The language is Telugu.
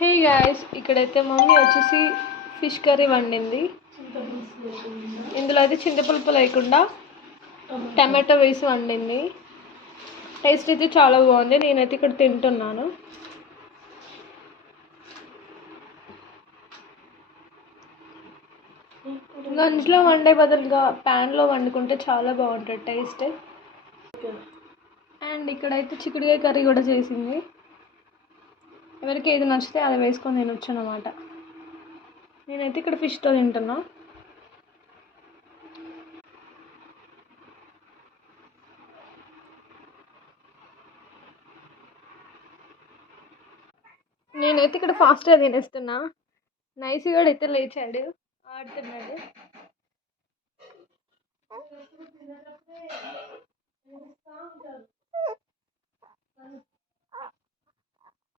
హే గాయస్, ఇక్కడైతే మమ్మీ వచ్చేసి ఫిష్ కర్రీ వండింది. ఇందులో అయితే చింతపులుపు లేకుండా టమాటో వేసి వండింది. టేస్ట్ అయితే చాలా బాగుంది. నేనైతే ఇక్కడ తింటున్నాను. గంజలో వండే బదులుగా ప్యాన్లో వండుకుంటే చాలా బాగుంటుంది టేస్ట్. అండ్ ఇక్కడైతే చిక్కుడుకాయ కర్రీ కూడా చేసింది. ఎవరికి ఏది నచ్చితే అది వేసుకొని తినొచ్చు అన్నమాట. నేనైతే ఇక్కడ ఫిష్తో తింటున్నా. నేనైతే ఇక్కడ ఫాస్ట్గా తినేస్తున్నా. నైస్ కూడా అయితే లేచాడు, ఆడుతున్నాడు.